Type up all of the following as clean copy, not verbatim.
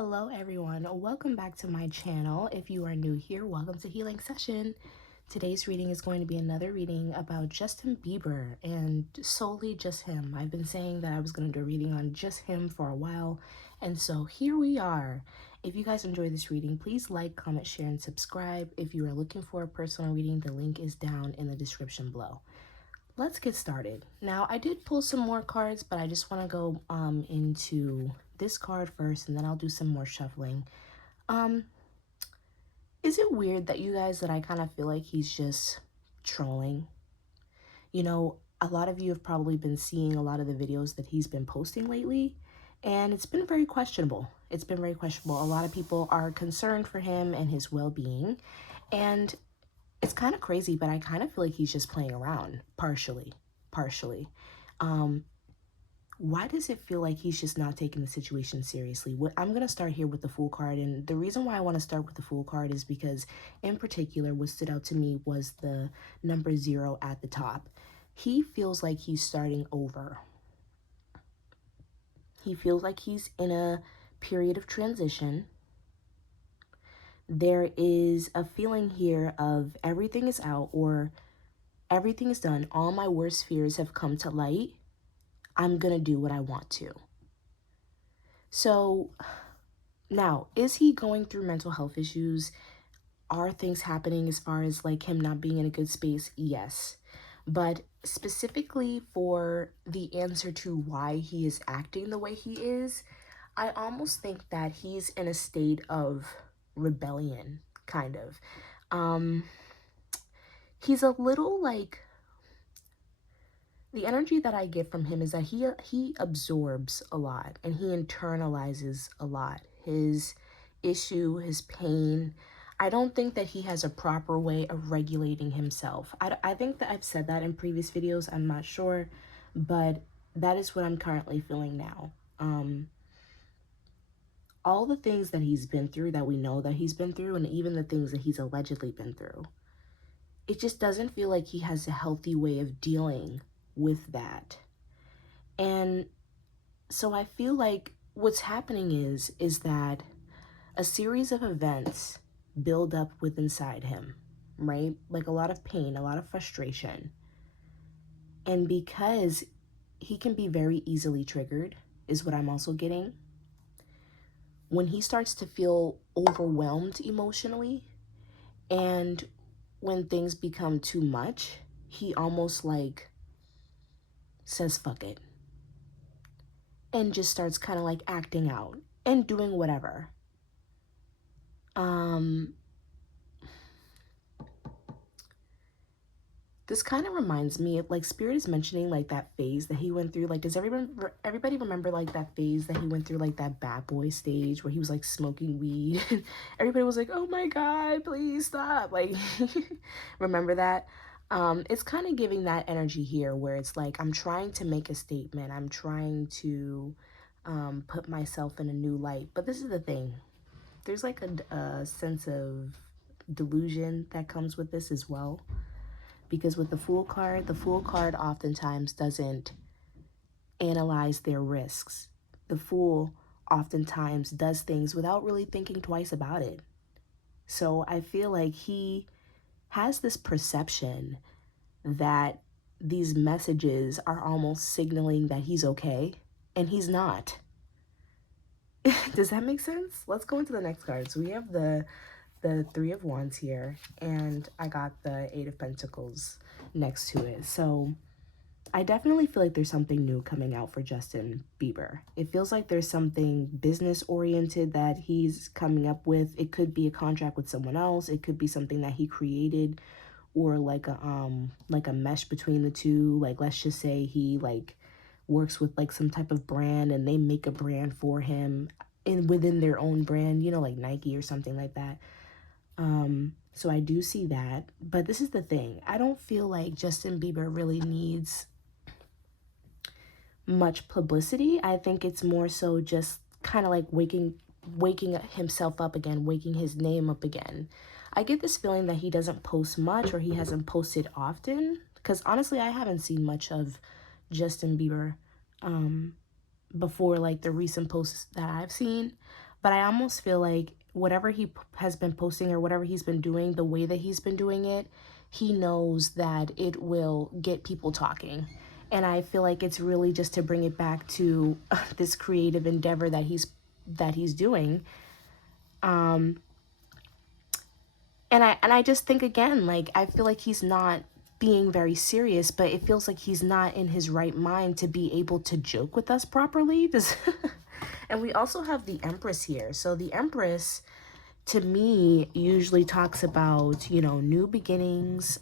Hello everyone, welcome back to my channel. If you are new here, welcome to Healing Session. Today's reading is going to be another reading about Justin Bieber and solely just him. I've been saying that I was going to do a reading on just him for a while, and so here we are. If you guys enjoy this reading, please like, comment, share, and subscribe. If you are looking for a personal reading, the link is down in the description below. Let's get started. Now, I did pull some more cards, but I just want to go into this card first, and then I'll do some more shuffling. Is it weird that you guys that I kind of feel like he's just trolling? You know, a lot of you have probably been seeing a lot of the videos that he's been posting lately, and it's been very questionable. It's been very questionable. A lot of people are concerned for him and his well-being, and it's kind of crazy, but I kind of feel like he's just playing around, partially. Why does it feel like he's just not taking the situation seriously? I'm going to start here with the Fool card, and the reason why I want to start with the Fool card is because, in particular, what stood out to me was the number 0 at the top. He feels like he's starting over. He feels like he's in a period of transition. There is a feeling here of everything is out or everything is done. All my worst fears have come to light. I'm going to do what I want to. So now, is he going through mental health issues? Are things happening as far as like him not being in a good space? Yes. But specifically for the answer to why he is acting the way he is, I almost think that he's in a state of rebellion, kind of. He's a little like, the energy that I get from him is that he absorbs a lot and he internalizes a lot. His issue, his pain. I don't think that he has a proper way of regulating himself. I think that I've said that in previous videos. I'm not sure, but that is what I'm currently feeling now. All the things that he's been through, that we know that he's been through, and even the things that he's allegedly been through, it just doesn't feel like he has a healthy way of dealing with that. And so I feel like what's happening is that a series of events build up within inside him, right? Like a lot of pain, a lot of frustration. And because he can be very easily triggered, is what I'm also getting. When he starts to feel overwhelmed emotionally, and when things become too much, he almost like says fuck it and just starts kind of like acting out and doing whatever. This kind of reminds me of like Spirit is mentioning like that phase that he went through. Like, does everybody remember like that phase that he went through, like that bad boy stage where he was like smoking weed? Everybody was like, oh my God, please stop. Like, remember that? It's kind of giving that energy here where it's like, I'm trying to make a statement. I'm trying to put myself in a new light. But this is the thing. There's like a sense of delusion that comes with this as well. Because with the Fool card oftentimes doesn't analyze their risks. The Fool oftentimes does things without really thinking twice about it. So I feel like he has this perception that these messages are almost signaling that he's okay, and he's not. Does that make sense? Let's go into the next card. So we have the 3 of Wands here, and I got the 8 of Pentacles next to it. So I definitely feel like there's something new coming out for Justin Bieber. It feels like there's something business oriented that he's coming up with. It could be a contract with someone else. It could be something that he created, or like a mesh between the two. Like, let's just say he like works with like some type of brand and they make a brand for him within their own brand, you know, like Nike or something like that. So I do see that, but this is the thing. I don't feel like Justin Bieber really needs much publicity. I think it's more so just kind of like waking himself up again, waking his name up again. I get this feeling that he doesn't post much, or he hasn't posted often, because honestly, I haven't seen much of Justin Bieber before like the recent posts that I've seen. But I almost feel like whatever he has been posting or whatever he's been doing, the way that he's been doing it, he knows that it will get people talking. And I feel like it's really just to bring it back to this creative endeavor that he's doing. And I just think again, like, I feel like he's not being very serious, but it feels like he's not in his right mind to be able to joke with us properly. Does And we also have the Empress here. So the Empress, to me, usually talks about, you know, new beginnings.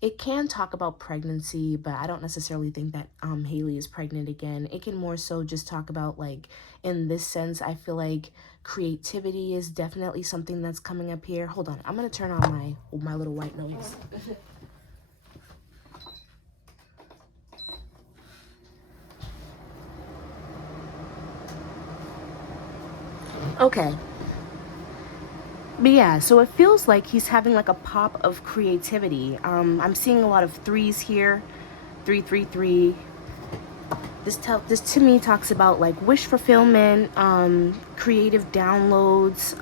It can talk about pregnancy, but I don't necessarily think that Haley is pregnant again. It can more so just talk about, like, in this sense, I feel like creativity is definitely something that's coming up here. Hold on, I'm gonna turn on my little white noise. Okay. But yeah, so it feels like he's having like a pop of creativity. I'm seeing a lot of threes here, 333. This to me talks about like wish fulfillment, creative downloads.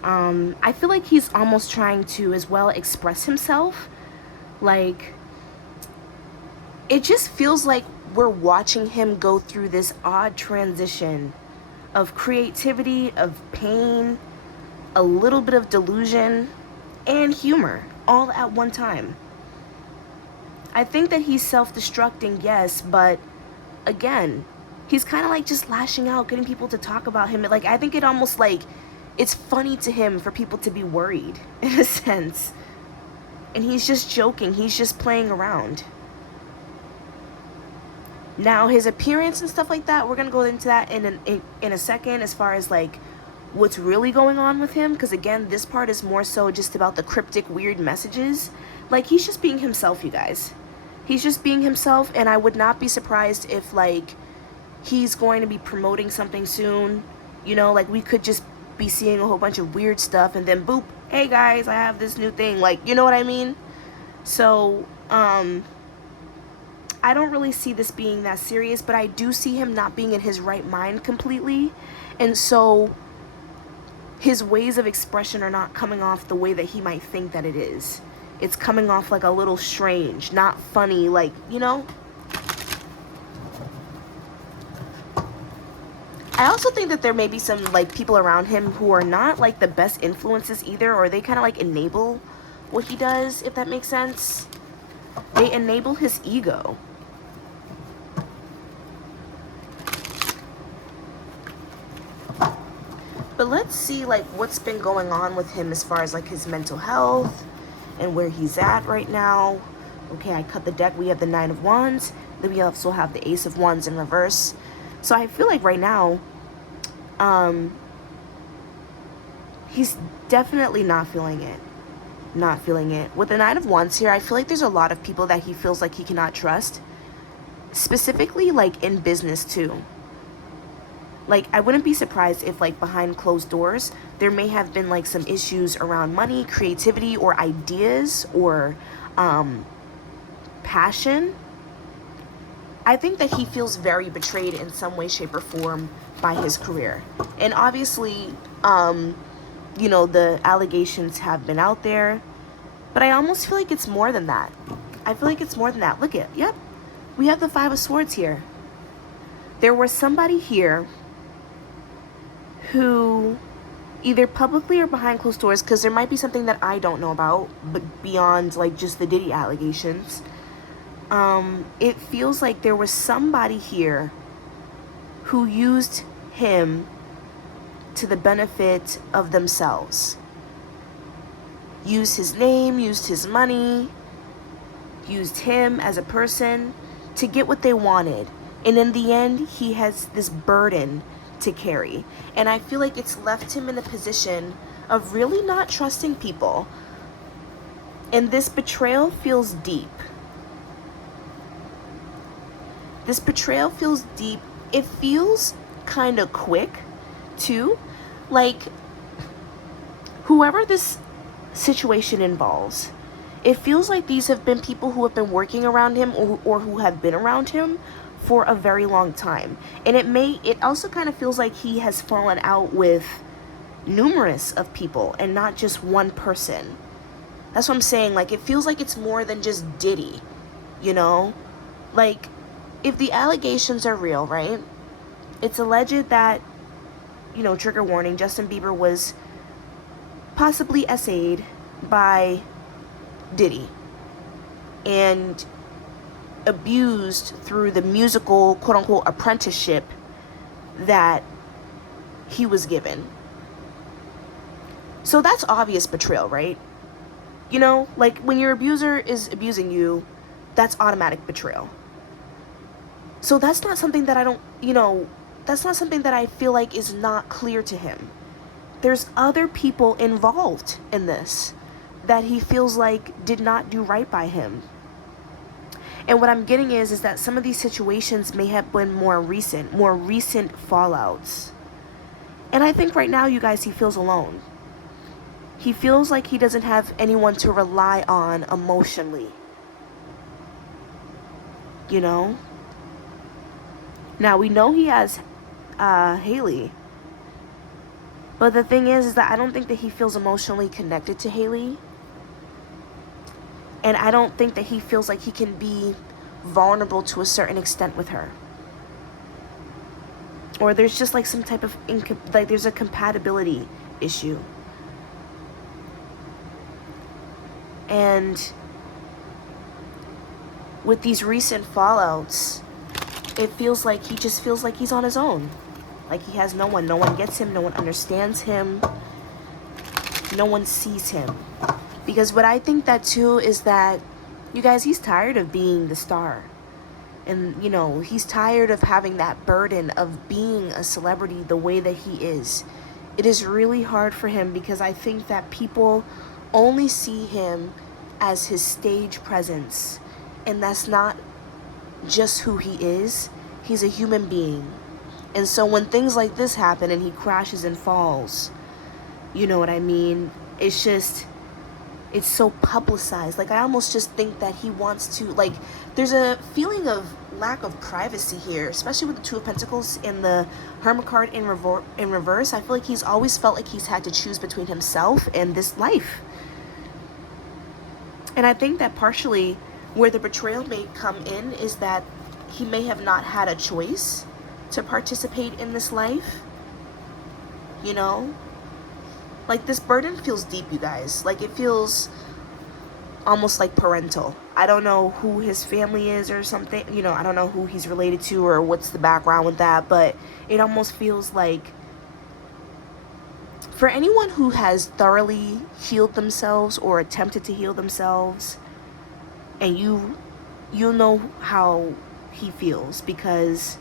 I feel like he's almost trying to as well express himself. Like, it just feels like we're watching him go through this odd transition of creativity, of pain, a little bit of delusion, and humor all at one time. I think that he's self-destructing, yes, but again, he's kind of like just lashing out, getting people to talk about him. Like, I think it almost like it's funny to him for people to be worried in a sense. And he's just joking, he's just playing around. Now, his appearance and stuff like that, we're going to go into that in a second as far as like what's really going on with him, because again, this part is more so just about the cryptic weird messages. Like, he's just being himself, you guys. He's just being himself, and I would not be surprised if like he's going to be promoting something soon. You know, like we could just be seeing a whole bunch of weird stuff and then boop, hey guys, I have this new thing. Like, you know what I mean? So I don't really see this being that serious, but I do see him not being in his right mind completely. And so his ways of expression are not coming off the way that he might think that it is. It's coming off like a little strange, not funny, like, you know? I also think that there may be some like people around him who are not like the best influences either, or they kind of like enable what he does, if that makes sense. They enable his ego. But let's see like what's been going on with him as far as like his mental health and where he's at right now. Okay, I cut the deck. We have the Nine of Wands. Then we also have the Ace of Wands in reverse. So I feel like right now, he's definitely not feeling it. Not feeling it. With the Nine of Wands here, I feel like there's a lot of people that he feels like he cannot trust. Specifically, like in business too. Like, I wouldn't be surprised if, like, behind closed doors, there may have been, like, some issues around money, creativity, or ideas, or passion. I think that he feels very betrayed in some way, shape, or form by his career. And obviously, you know, the allegations have been out there. But I almost feel like it's more than that. I feel like it's more than that. Look at, yep, we have the Five of Swords here. There was somebody here who either publicly or behind closed doors, because there might be something that I don't know about, but beyond like just the Diddy allegations, it feels like there was somebody here who used him to the benefit of themselves. Used his name, used his money, used him as a person to get what they wanted. And in the end, he has this burden to carry. And I feel like it's left him in a position of really not trusting people. And this betrayal feels deep. This betrayal feels deep. It feels kind of quick, too. Like, whoever this situation involves, it feels like these have been people who have been working around him or who have been around him for a very long time. And it also kind of feels like he has fallen out with numerous of people and not just one person. That's what I'm saying. Like, it feels like it's more than just Diddy, you know? Like, if the allegations are real, right? It's alleged that, you know, trigger warning, Justin Bieber was possibly essayed by Diddy and abused through the musical, quote-unquote, apprenticeship that he was given. So that's obvious betrayal, right? You know, like, when your abuser is abusing you, that's automatic betrayal. So that's not something that I don't, you know, that's not something that I feel like is not clear to him. There's other people involved in this that he feels like did not do right by him. And what I'm getting is that some of these situations may have been more recent fallouts. And I think right now, you guys, he feels alone. He feels like he doesn't have anyone to rely on emotionally. You know? Now, we know he has Haley. But the thing is that I don't think that he feels emotionally connected to Haley. And I don't think that he feels like he can be vulnerable to a certain extent with her. Or there's just like some type of, there's a compatibility issue. And with these recent fallouts, it feels like he just feels like he's on his own. Like he has no one. No one gets him. No one understands him. No one sees him. Because what I think that too is that, you guys, he's tired of being the star. And, you know, he's tired of having that burden of being a celebrity the way that he is. It is really hard for him because I think that people only see him as his stage presence. And that's not just who he is. He's a human being. And so when things like this happen and he crashes and falls, you know what I mean? It's just, it's so publicized. Like, I almost just think that he wants to, like, there's a feeling of lack of privacy here, especially with the Two of Pentacles and the Hermit card in reverse. I feel like he's always felt like he's had to choose between himself and this life. And I think that partially where the betrayal may come in is that he may have not had a choice to participate in this life. You know? Like, this burden feels deep, you guys. Like, it feels almost like parental. I don't know who his family is or something. You know, I don't know who he's related to or what's the background with that. But it almost feels like, for anyone who has thoroughly healed themselves or attempted to heal themselves, and you know how he feels, because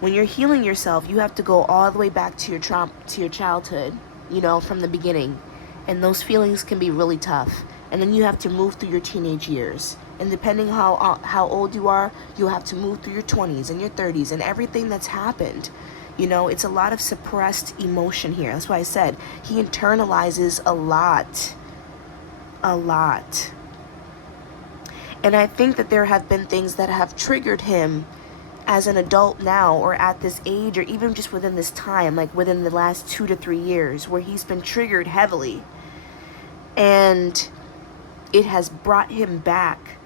when you're healing yourself, you have to go all the way back to your childhood, you know, from the beginning. And those feelings can be really tough. And then you have to move through your teenage years. And depending how old you are, you'll have to move through your 20s and your 30s and everything that's happened. You know, it's a lot of suppressed emotion here. That's why I said he internalizes a lot. A lot. And I think that there have been things that have triggered him as an adult now, or at this age, or even just within this time, like within the last 2 to 3 years, where he's been triggered heavily. And it has brought him back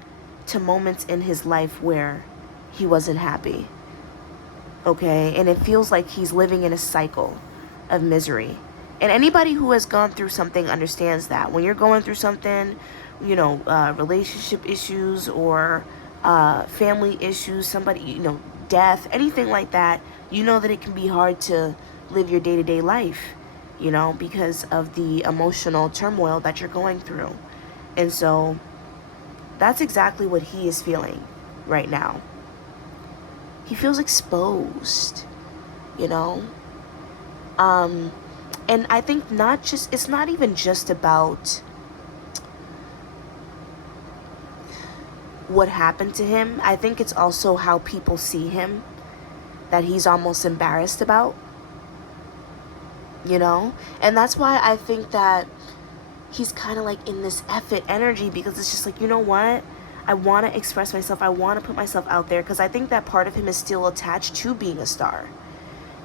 to moments in his life where he wasn't happy. Okay? And it feels like he's living in a cycle of misery. And anybody who has gone through something understands that. When you're going through something, you know, relationship issues or family issues, somebody, you know, death, anything like that, you know that it can be hard to live your day-to-day life, you know, because of the emotional turmoil that you're going through. And so that's exactly what he is feeling right now. He feels exposed, you know. And I think it's not even just about what happened to him. I think it's also how people see him that he's almost embarrassed about, you know. And that's why I think that he's kind of like in this effort energy, because it's just like, you know what, I want to express myself, I want to put myself out there, because I think that part of him is still attached to being a star,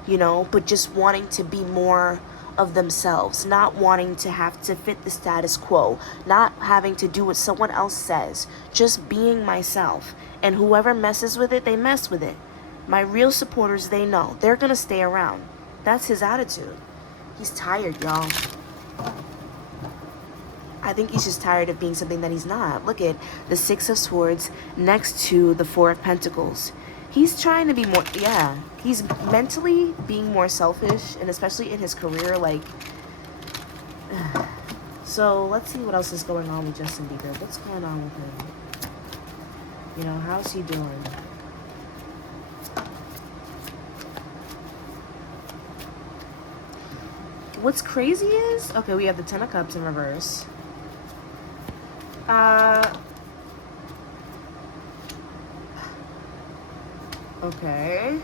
you know, but just wanting to be more of themselves, not wanting to have to fit the status quo, not having to do what someone else says, just being myself. And whoever messes with it, they mess with it. My real supporters, they know. They're going to stay around. That's his attitude. He's tired, y'all. I think he's just tired of being something that he's not. Look at the Six of Swords next to the Four of Pentacles. He's trying to be more, yeah. He's mentally being more selfish, and especially in his career, like. So let's see what else is going on with Justin Bieber. What's going on with him? You know, how's he doing? What's crazy is, okay, we have the Ten of Cups in reverse. Okay.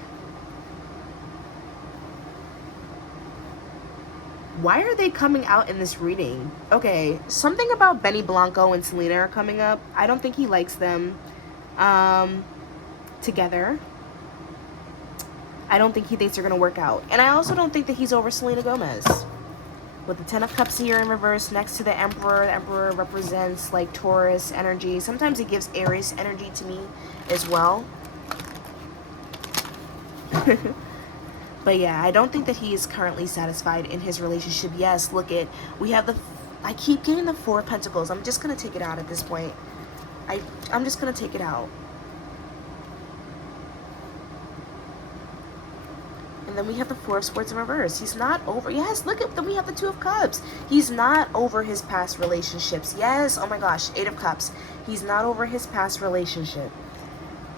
Why are they coming out in this reading? Okay, something about Benny Blanco and Selena are coming up. I don't think he likes them together. I don't think he thinks they're going to work out. And I also don't think that he's over Selena Gomez. With the Ten of Cups here in reverse next to the Emperor represents like Taurus energy. Sometimes it gives Aries energy to me as well. But yeah, I don't think that he is currently satisfied in his relationship. Yes, look at, we have the, I keep getting the Four of Pentacles. I'm just going to take it out at this point. I'm just going to take it out. And then we have the Four of Swords in reverse. He's not over. Yes, look at, then we have the Two of Cups. He's not over his past relationships. Yes, oh my gosh, Eight of Cups. He's not over his past relationship.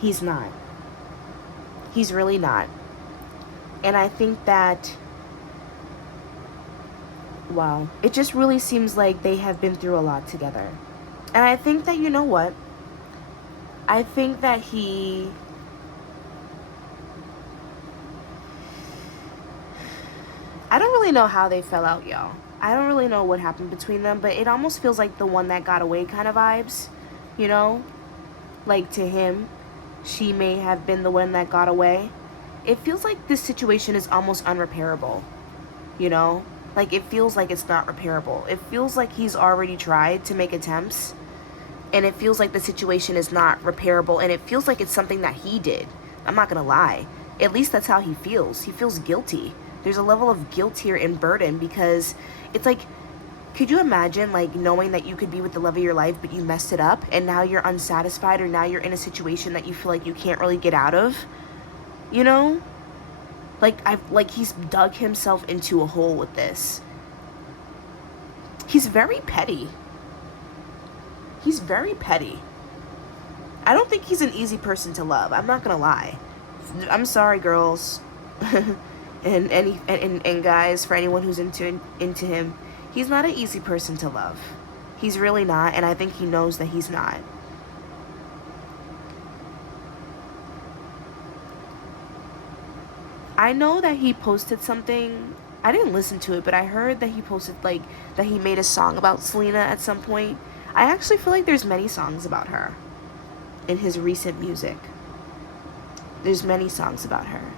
He's not. He's really not. And I think that, wow, it just really seems like they have been through a lot together. And I think that, you know what? I think that I don't really know how they fell out, y'all. I don't really know what happened between them, but it almost feels like the one that got away kind of vibes, you know? Like, to him, she may have been the one that got away. It feels like this situation is almost unrepairable, you know? Like, it feels like it's not repairable. It feels like he's already tried to make attempts, and it feels like the situation is not repairable, and it feels like it's something that he did. I'm not gonna lie. At least that's how he feels. He feels guilty. There's a level of guilt here and burden, because it's like, could you imagine, like, knowing that you could be with the love of your life, but you messed it up, and now you're unsatisfied, or now you're in a situation that you feel like you can't really get out of? You know? Like he's dug himself into a hole with this. He's very petty. He's very petty. I don't think he's an easy person to love. I'm not gonna lie. I'm sorry, girls. and guys, for anyone who's into him. He's not an easy person to love. He's really not, and I think he knows that he's not. I know that he posted something, I didn't listen to it, but I heard that he posted, like, that he made a song about Selena at some point. I actually feel like there's many songs about her in his recent music. There's many songs about her.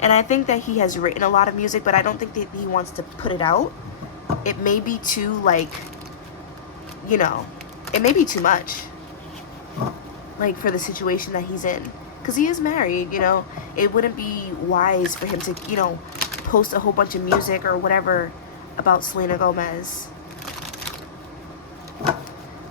And I think that he has written a lot of music, but I don't think that he wants to put it out. It may be too, like, you know, it may be too much, like, for the situation that he's in. Because he is married, you know. It wouldn't be wise for him to, you know, post a whole bunch of music or whatever about Selena Gomez.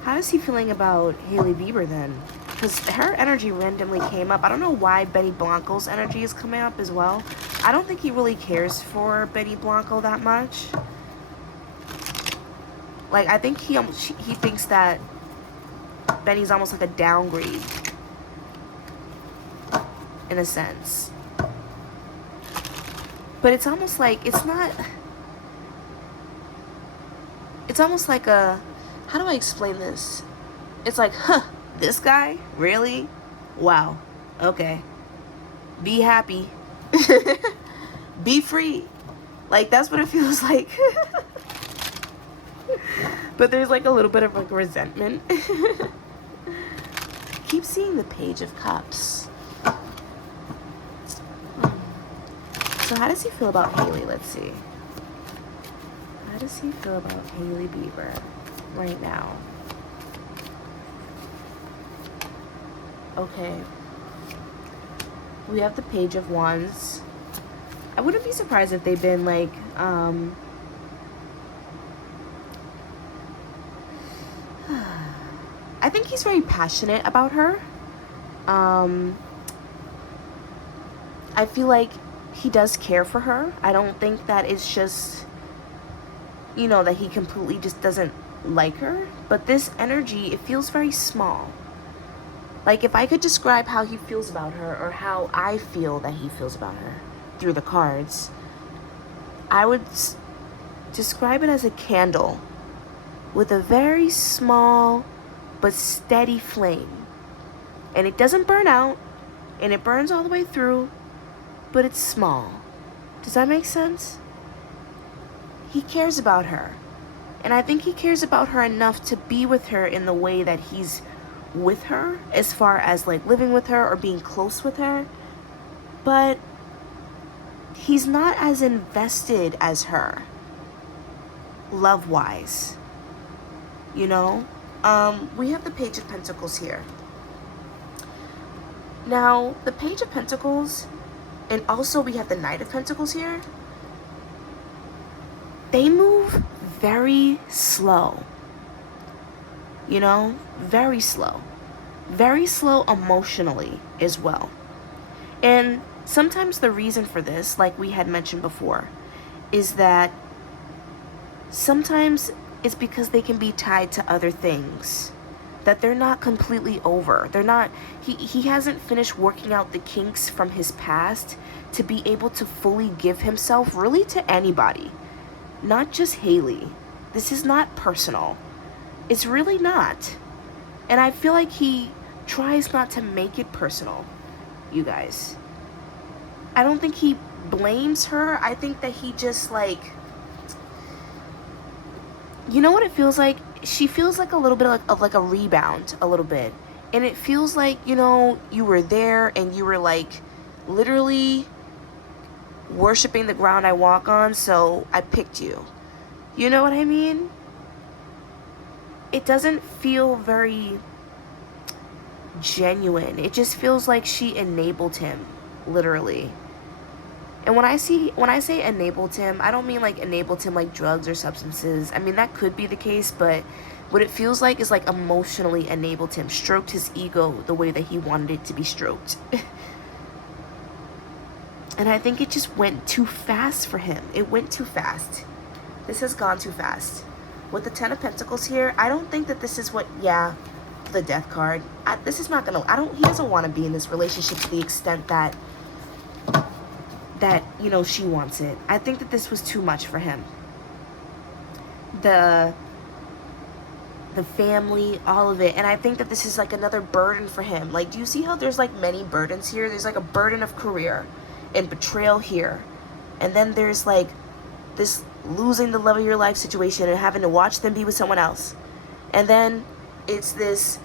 How is he feeling about Hailey Bieber then? Because her energy randomly came up. I don't know why Benny Blanco's energy is coming up as well. I don't think he really cares for Benny Blanco that much. Like, I think he thinks that Benny's almost like a downgrade, in a sense. But it's almost like, it's not, it's almost like a, how do I explain this? It's like, huh, this guy? Really? Wow. Okay. Be happy. Be free. Like, that's what it feels like. But there's like a little bit of like resentment. Keep seeing the Page of Cups. So how does he feel about Hailey? Let's see. does he feel about Hailey Bieber right now? Okay. We have the Page of Wands. I wouldn't be surprised if they've been like, I think he's very passionate about her. I feel like he does care for her. I don't think that it's just, you know, that he completely just doesn't like her. But this energy, it feels very small. Like, if I could describe how he feels about her, or how I feel that he feels about her through the cards, I would describe it as a candle with a very small but steady flame. And it doesn't burn out, and it burns all the way through, but it's small. Does that make sense? He cares about her. And I think he cares about her enough to be with her in the way that he's with her, as far as like living with her or being close with her. But he's not as invested as her, love-wise. You know? We have the Page of Pentacles here. Now, the Page of Pentacles, and also we have the Knight of Pentacles here. They move very slow. You know? Very slow. Very slow emotionally as well. And sometimes the reason for this, like we had mentioned before, is that sometimes it's because they can be tied to other things that they're not completely over. They're not, he hasn't finished working out the kinks from his past to be able to fully give himself really to anybody. Not just Hailey. This is not personal. It's really not. And I feel like he tries not to make it personal, you guys. I don't think he blames her. I think that he just like, you know what it feels like? She feels like a little bit of like a rebound, a little bit. And it feels like, you know, you were there and you were like literally worshiping the ground I walk on, so I picked you. You know what I mean? It doesn't feel very genuine. It just feels like she enabled him, literally. And when I say enabled him, I don't mean like enabled him like drugs or substances. I mean, that could be the case, but what it feels like is like emotionally enabled him, stroked his ego the way that he wanted it to be stroked. And I think it just went too fast for him. It went too fast. This has gone too fast. With the Ten of Pentacles here, I don't think that this is what, yeah, the Death card. This is not gonna, he doesn't want to be in this relationship to the extent that, you know, she wants it. I think that this was too much for him. The family, all of it. And I think that this is like another burden for him. Like, do you see how there's like many burdens here? There's like a burden of career and betrayal here. And then there's like this losing the love of your life situation and having to watch them be with someone else. And then it's this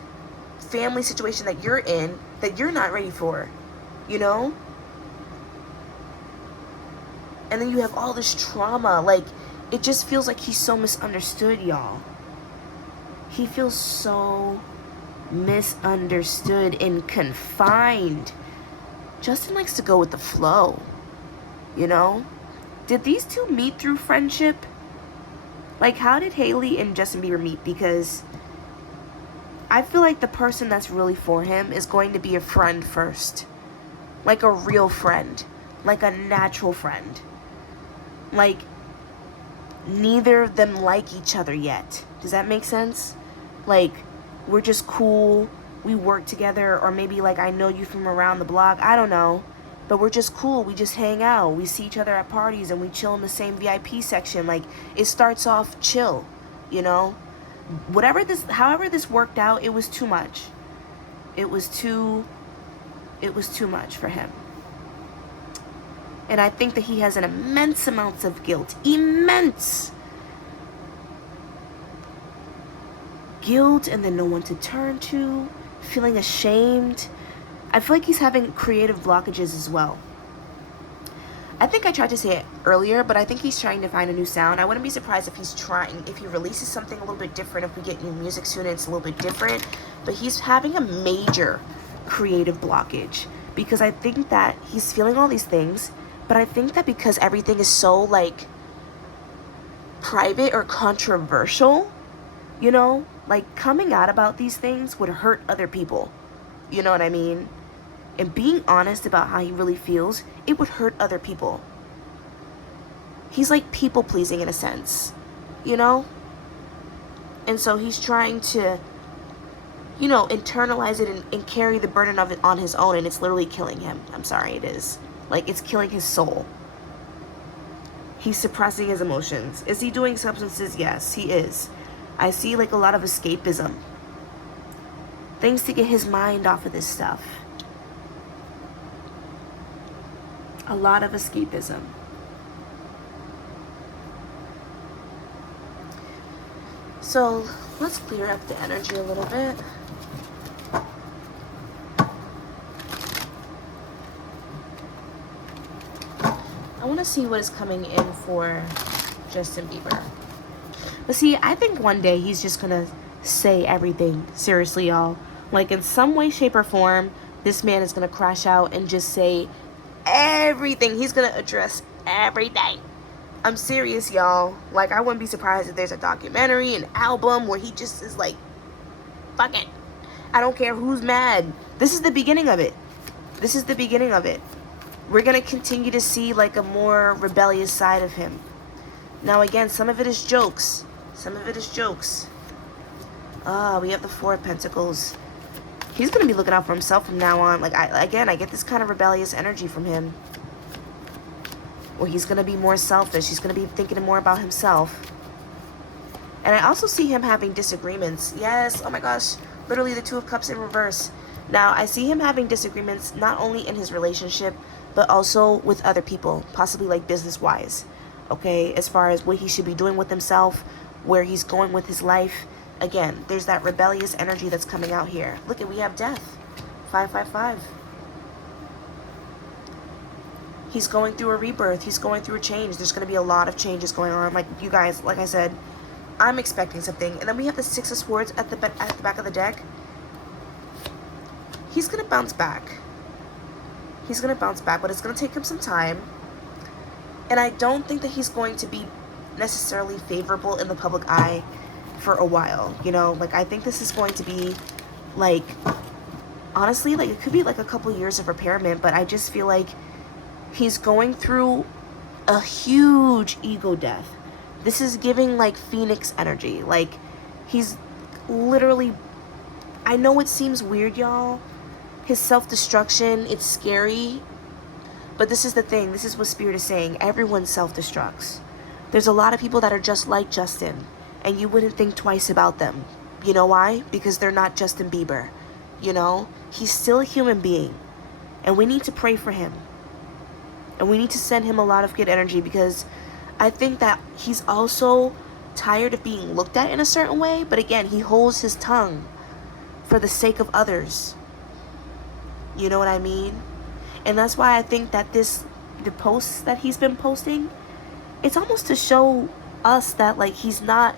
family situation that you're in that you're not ready for, you know? And then you have all this trauma. Like, it just feels like he's so misunderstood, y'all. He feels so misunderstood and confined. Justin likes to go with the flow, you know? Did these two meet through friendship? Like, how did Hailey and Justin Bieber meet? Because I feel like the person that's really for him is going to be a friend first. Like a real friend. Like a natural friend. Like, neither of them like each other yet. Does that make sense? Like, we're just cool. We work together. Or maybe, like, I know you from around the block. I don't know. But we're just cool. We just hang out. We see each other at parties. And we chill in the same VIP section. Like, it starts off chill. You know? However this worked out, it was too much. It was too much for him. And I think that he has an immense amount of guilt. Immense guilt, and then no one to turn to. Feeling ashamed. I feel like he's having creative blockages as well. I think I tried to say it earlier, but I think he's trying to find a new sound. I wouldn't be surprised if if he releases something a little bit different, if we get new music soon and it's a little bit different. But he's having a major creative blockage because I think that he's feeling all these things, but I think that because everything is so like private or controversial, you know, like coming out about these things would hurt other people. You know what I mean? And being honest about how he really feels, it would hurt other people. He's like people pleasing in a sense, you know? And so he's trying to, you know, internalize it and carry the burden of it on his own, and it's literally killing him. I'm sorry, it is. Like, it's killing his soul. He's suppressing his emotions. Is he doing substances? Yes, he is. I see like a lot of escapism. Things to get his mind off of this stuff. A lot of escapism. So let's clear up the energy a little bit. I want to see what is coming in for Justin Bieber. But see, I think one day he's just going to say everything. Seriously, y'all. Like, in some way, shape, or form, this man is going to crash out and just say everything. He's going to address everything. I'm serious, y'all. Like, I wouldn't be surprised if there's a documentary, an album, where he just is like, fuck it. I don't care who's mad. This is the beginning of it. This is the beginning of it. We're going to continue to see, like, a more rebellious side of him. Now, again, some of it is jokes. Some of it is jokes. We have the Four of Pentacles. He's going to be looking out for himself from now on. Like, I get this kind of rebellious energy from him. Where he's going to be more selfish. He's going to be thinking more about himself. And I also see him having disagreements. Yes, oh my gosh. Literally the Two of Cups in reverse. Now, I see him having disagreements not only in his relationship, but also with other people. Possibly like business-wise. Okay, as far as what he should be doing with himself, where he's going with his life. Again, there's that rebellious energy that's coming out here. Look, we have death. 555. He's going through a rebirth. He's going through a change. There's going to be a lot of changes going on. Like, you guys, like I said, I'm expecting something. And then we have the Six of Swords at the back of the deck. He's going to bounce back. He's going to bounce back, but it's going to take him some time. And I don't think that he's going to be necessarily favorable in the public eye for a while, you know? Like, I think this is going to be, like, honestly, like, it could be, like, a couple years of repairment, but I just feel like he's going through a huge ego death. This is giving, like, Phoenix energy. Like, he's literally, I know it seems weird, y'all. His self-destruction, it's scary. But this is the thing. This is what Spirit is saying. Everyone self-destructs. There's a lot of people that are just like Justin. And you wouldn't think twice about them. You know why? Because they're not Justin Bieber. You know? He's still a human being. And we need to pray for him. And we need to send him a lot of good energy. Because I think that he's also tired of being looked at in a certain way. But again, he holds his tongue for the sake of others. You know what I mean? And that's why I think that the posts that he's been posting, it's almost to show us that, like, he's not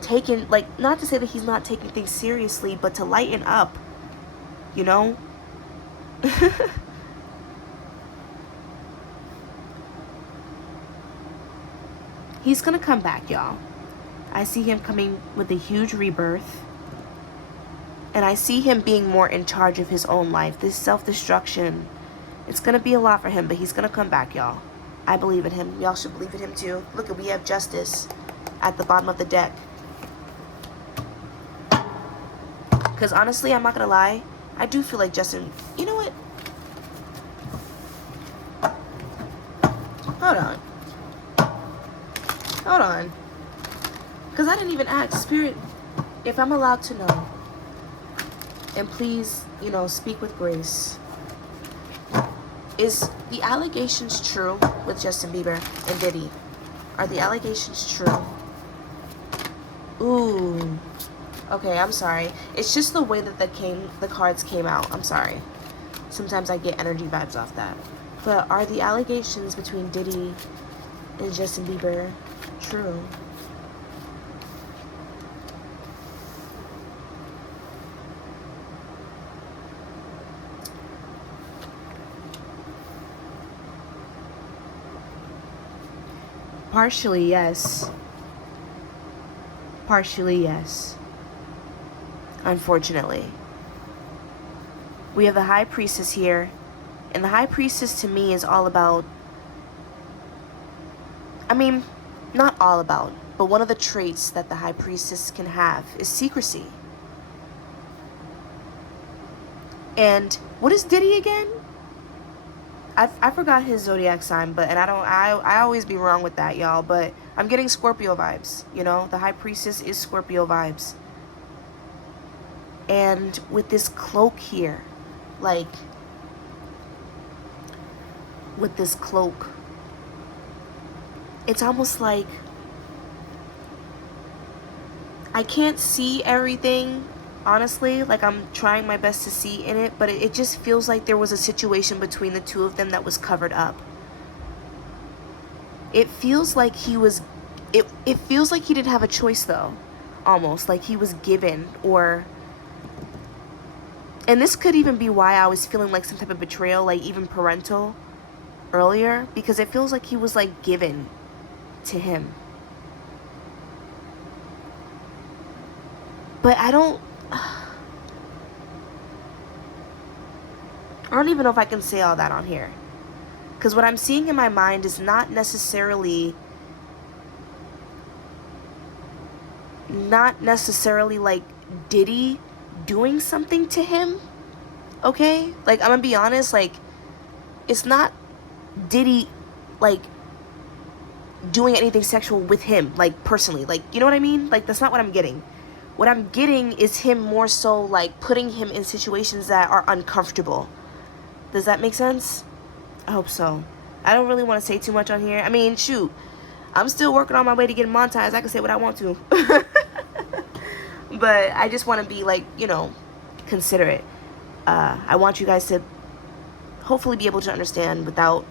taking, like, not to say that he's not taking things seriously, but to lighten up, you know? He's gonna come back, y'all. I see him coming with a huge rebirth. And I see him being more in charge of his own life. This self-destruction, it's going to be a lot for him, but he's going to come back, y'all. I believe in him. Y'all should believe in him, too. Look, we have Justice at the bottom of the deck. Because honestly, I'm not going to lie. I do feel like Justin, you know what? Hold on. Hold on. Because I didn't even ask. Spirit, if I'm allowed to know. And please, you know, speak with grace. Is the allegations true with Justin Bieber and Diddy? Are the allegations true? Ooh. Okay, I'm sorry. It's just the way that the cards came out. I'm sorry. Sometimes I get energy vibes off that. But are the allegations between Diddy and Justin Bieber true? Partially, yes. Partially, yes. Unfortunately. We have the High Priestess here. And the High Priestess to me is all about... I mean, not all about, but one of the traits that the High Priestess can have is secrecy. And what is Diddy again? I forgot his zodiac sign, but I always be wrong with that, y'all, but I'm getting Scorpio vibes, you know? The High Priestess is Scorpio vibes. And with this cloak here, like, with this cloak, it's almost like I can't see everything, honestly. Like, I'm trying my best to see in it, but it just feels like there was a situation between the two of them that was covered up. It feels like he was, it feels like he didn't have a choice, though. Almost like he was given, or... And this could even be why I was feeling like some type of betrayal, like even parental earlier, because it feels like he was like given to him. But I don't even know if I can say all that on here, because what I'm seeing in my mind is not necessarily like Diddy doing something to him, okay? Like, I'm gonna be honest, like, it's not Diddy, like, doing anything sexual with him, like, personally, like, you know what I mean? Like, that's not what I'm getting. What I'm getting is him more so, like, putting him in situations that are uncomfortable. Does that make sense? I hope so. I don't really want to say too much on here. I mean, shoot, I'm still working on my way to get monetized. I can say what I want to. But I just want to be, like, you know, considerate. I want you guys to hopefully be able to understand without,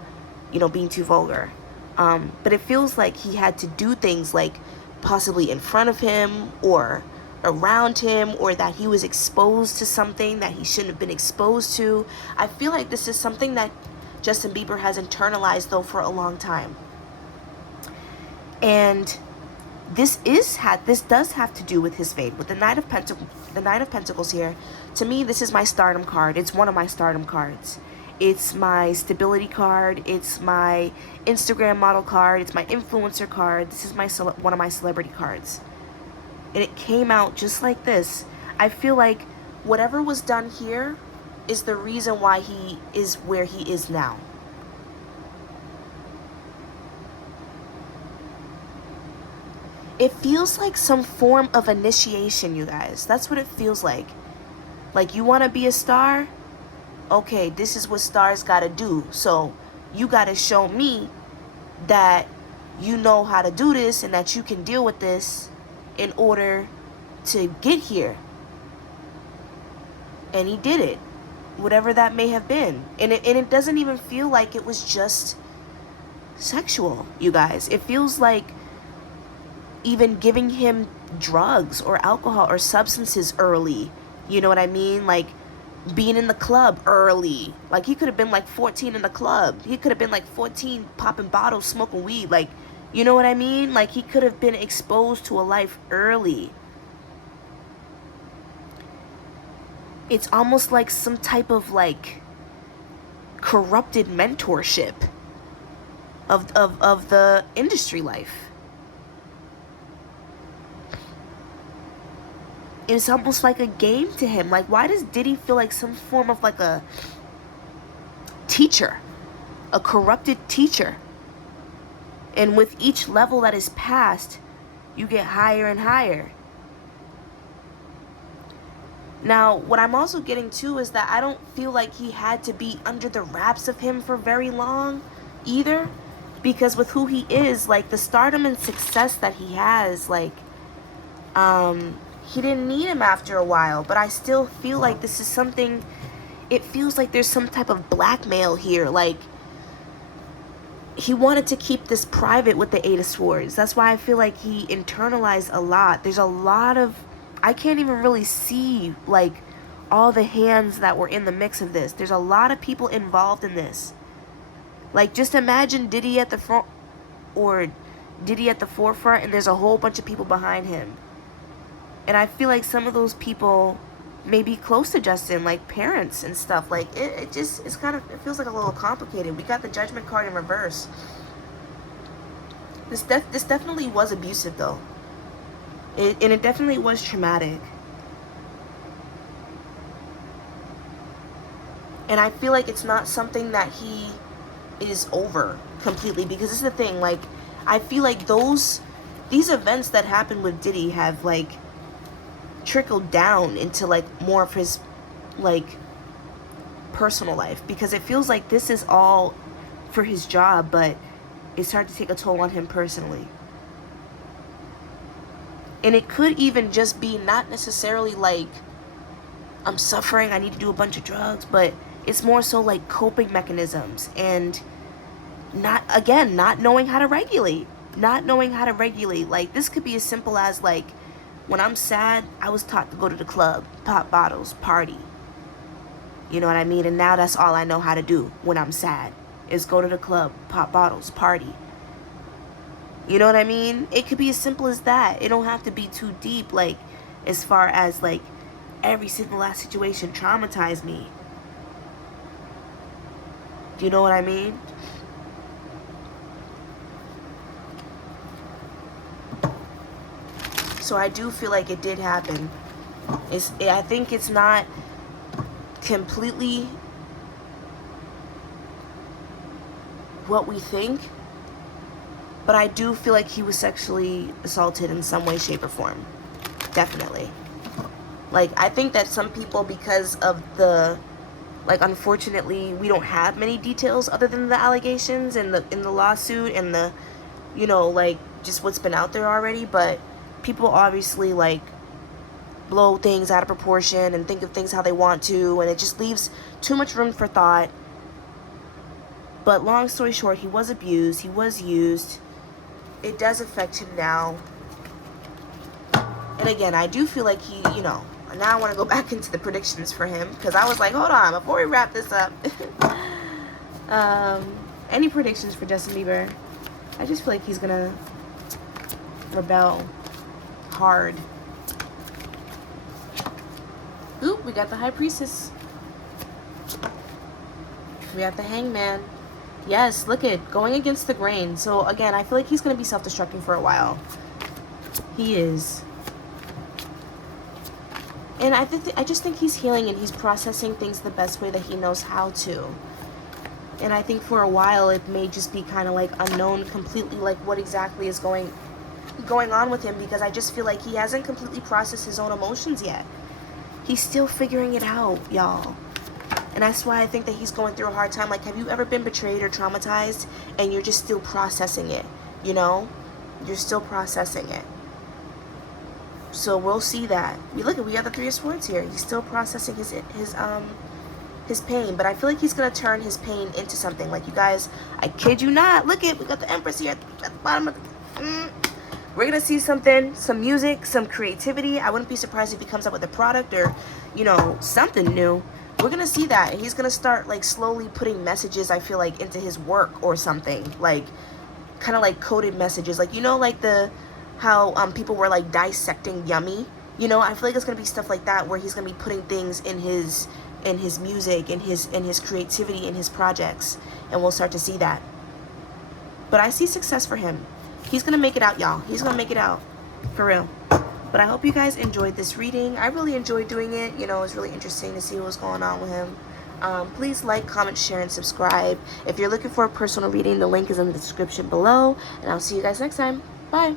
you know, being too vulgar. But it feels like he had to do things like possibly in front of him or around him, or that he was exposed to something that he shouldn't have been exposed to. I feel like this is something that Justin Bieber has internalized, though, for a long time. And this does have to do with his fate. With the Knight of Pentacles here, to me, this is my stardom card. It's one of my stardom cards. It's my stability card. It's my Instagram model card. It's my influencer card. This is one of my celebrity cards. And it came out just like this. I feel like whatever was done here is the reason why he is where he is now. It feels like some form of initiation, you guys. That's what it feels like. Like, you want to be a star? Okay, this is what stars got to do. So you got to show me that you know how to do this and that you can deal with this in order to get here. And he did it, whatever that may have been. And it doesn't even feel like it was just sexual, you guys. It feels like even giving him drugs or alcohol or substances early. You know what I mean? Like, being in the club early. Like, he could have been like 14 in the club. He could have been like 14 popping bottles, smoking weed. Like, you know what I mean? Like, he could have been exposed to a life early. It's almost like some type of, like, corrupted mentorship of the industry life. It's almost like a game to him. Like, why does Diddy feel like some form of like a teacher, a corrupted teacher? And with each level that is passed, you get higher and higher. Now, what I'm also getting to is that I don't feel like he had to be under the wraps of him for very long either. Because with who he is, like, the stardom and success that he has, like, he didn't need him after a while. But I still feel like this is something, it feels like there's some type of blackmail here. Like, he wanted to keep this private with the Eight of Swords. That's why I feel like he internalized a lot. There's a lot of, I can't even really see like all the hands that were in the mix of this. There's a lot of people involved in this. Like, just imagine Diddy at the front, or Diddy at the forefront, and there's a whole bunch of people behind him. And I feel like some of those people may be close to Justin, like parents and stuff. Like, it just, it's kind of, it feels like a little complicated. We got the Judgment card in reverse. This definitely was abusive, though. And it definitely was traumatic. And I feel like it's not something that he is over completely, because this is the thing, like, I feel like these events that happened with Diddy have like trickled down into like more of his like personal life, because it feels like this is all for his job, but it's starting to take a toll on him personally. And it could even just be not necessarily like I'm suffering, I need to do a bunch of drugs, but it's more so like coping mechanisms, and not knowing how to regulate. Like, this could be as simple as like, when I'm sad, I was taught to go to the club, pop bottles, party. You know what I mean? And now that's all I know how to do when I'm sad, is go to the club, pop bottles, party. You know what I mean? It could be as simple as that. It don't have to be too deep, like, as far as like every single last situation traumatized me. Do you know what I mean? So I do feel like it did happen. I think it's not completely what we think, but I do feel like he was sexually assaulted in some way, shape, or form. Definitely. Like, I think that some people, because of the, like, unfortunately, we don't have many details other than the allegations and in the lawsuit and the, you know, like, just what's been out there already, but people obviously like blow things out of proportion and think of things how they want to, and it just leaves too much room for thought. But long story short, he was abused, he was used. It does affect him now. And again, I do feel like he, you know, now I want to go back into the predictions for him, because I was like, hold on, before we wrap this up. Any predictions for Justin Bieber? I just feel like he's gonna rebel hard. Ooh, we got the High Priestess. We got the Hangman. Yes, look it, going against the grain. So again, I feel like he's gonna be self-destructing for a while. He is. And I just think he's healing, and he's processing things the best way that he knows how to. And I think for a while it may just be kind of like unknown completely, like what exactly is going on with him, because I just feel like he hasn't completely processed his own emotions yet. He's still figuring it out, y'all. And that's why I think that he's going through a hard time. Like, have you ever been betrayed or traumatized and you're just still processing it? You know, you're still processing it. So we'll see that. We have the Three of Swords here. He's still processing his pain, but I feel like he's gonna turn his pain into something. Like, you guys, I kid you not. Look it, we got the Empress here at the bottom of the. We're gonna see something, some music, some creativity. I wouldn't be surprised if he comes up with a product or, you know, something new. We're gonna see that. He's gonna start like slowly putting messages, I feel like, into his work or something, like kind of like coded messages, like, you know, like how people were like dissecting Yummy, you know. I feel like it's gonna be stuff like that, where he's gonna be putting things in his music, in his creativity, in his projects, and we'll start to see that. But I see success for him. He's gonna make it out, y'all. He's gonna make it out, for real. But I hope you guys enjoyed this reading. I really enjoyed doing it. You know, it was really interesting to see what was going on with him. Please like, comment, share, and subscribe. If you're looking for a personal reading, the link is in the description below. And I'll see you guys next time. Bye.